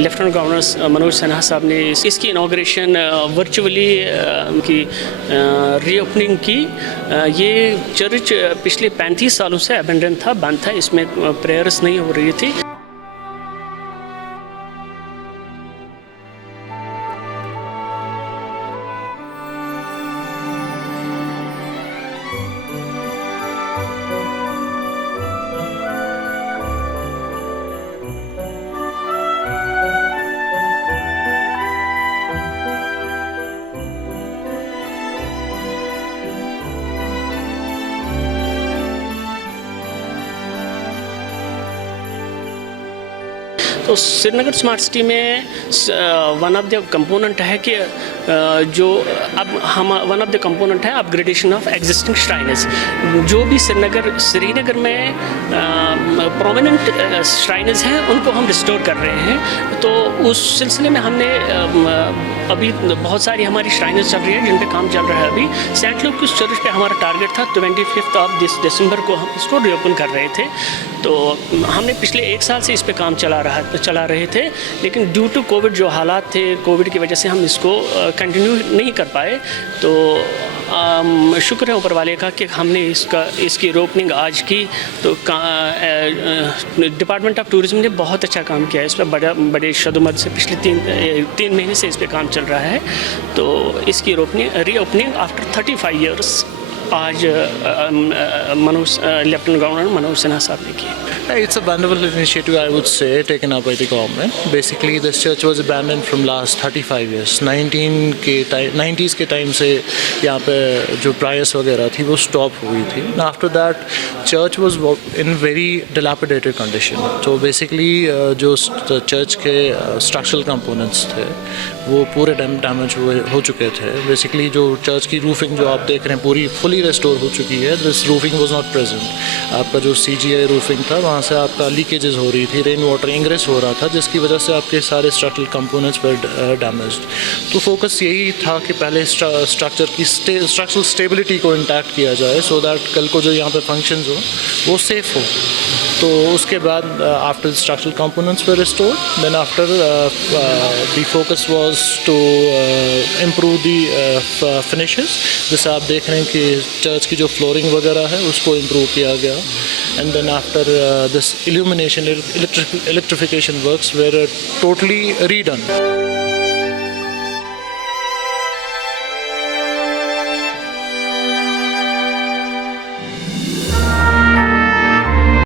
Lieutenant governor Manoj Sinha साहब ने इसकी इनाग्रेशन वर्चुअली की रीओपनिंग की। ये चर्च पिछले 35 सालों से अबेंडन था, बंद था, इसमें प्रेयर्स नहीं हो रही थी। तो श्रीनगर स्मार्ट सिटी में वन ऑफ द कंपोनेंट है कि जो अब हम वन ऑफ द कंपोनेंट है अपग्रेडेशन ऑफ एग्जिस्टिंग श्राइनर्स। जो भी श्रीनगर में प्रोमिनेंट श्राइनर्स हैं उनको हम रिस्टोर कर रहे हैं। तो उस सिलसिले में हमने अभी बहुत सारी हमारी श्राइनर्स चल रही है जिन पे काम चल रहा है। अभी सेंट लुक चर्च पे हमारा टारगेट था 25 ऑफ दिसंबर को हम इसको रीओपन कर रहे थे। तो हमने पिछले 1 साल से इस पे काम चला रहे थे, लेकिन ड्यू टू कोविड जो हालात थे, कोविड की वजह से हम इसको कंटिन्यू नहीं कर पाए। तो शुक्र है ऊपर वाले का कि हमने इसकी ओपनिंग आज की। तो डिपार्टमेंट ऑफ टूरिज्म ने बहुत अच्छा काम किया है इस पर, बड़े शदुमत से पिछले 3 महीने से इस पर काम चल रहा है। तो इसकी रीओपनिंग आफ्टर 35 ईयर्स आज लेफ्टिनेंट गवर्नर मनोज सिन्हा साहब ने की। It's a wonderful initiative, I would say, taken up by the government. Basically, this church was abandoned from last 35 years. 90s के टाइम से यहाँ पे जो प्रायस वगैरह थी वो स्टॉप हुई थी. After that, church was in very dilapidated condition. So basically, जो चर्च के structural components थे वो पूरे डैमेज हो चुके थे. बेसिकली जो चर्च की रूफिंग जो आप देख रहे हैं पूरी फुली रेस्टोर हो चुकी है. This roofing was not present. आपका जो CGI रूफिंग था वहाँ से आपका लीकेजेस हो रही थी, रेन वाटर इंग्रेस हो रहा था, जिसकी वजह से आपके सारे स्ट्रक्चरल कंपोनेंट्स पर डैमेज्ड. तो फोकस यही था कि पहले स्ट्रक्चर की स्ट्रक्चरल स्टेबिलिटी को इंटैक्ट किया जाए, सो दैट कल को जो यहाँ पे फंक्शंस हो वो सेफ हो. तो उसके बाद after structural components were restored, then after the focus was to improve the finishes. जैसे आप देख रहे हैं कि चर्च की जो फ्लोरिंग वगैरह है उसको इम्प्रूव किया गया. And then after this illumination, electrification works were totally redone.